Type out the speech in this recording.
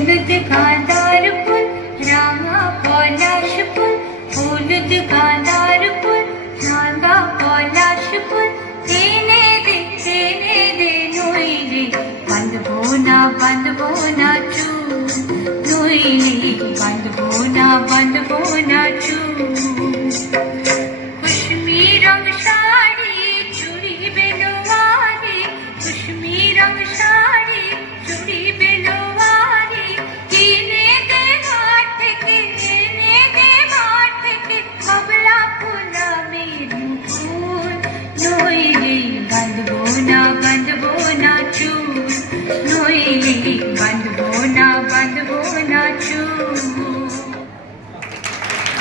হলুদ গাঁদার ফুল রাঙা পলাশ ফুল, হলুদ গাঁদার ফুল রাঙা পলাশ ফুল, এনে দে নইলে বাঁধবো না চুল, নইলে বাঁধবো না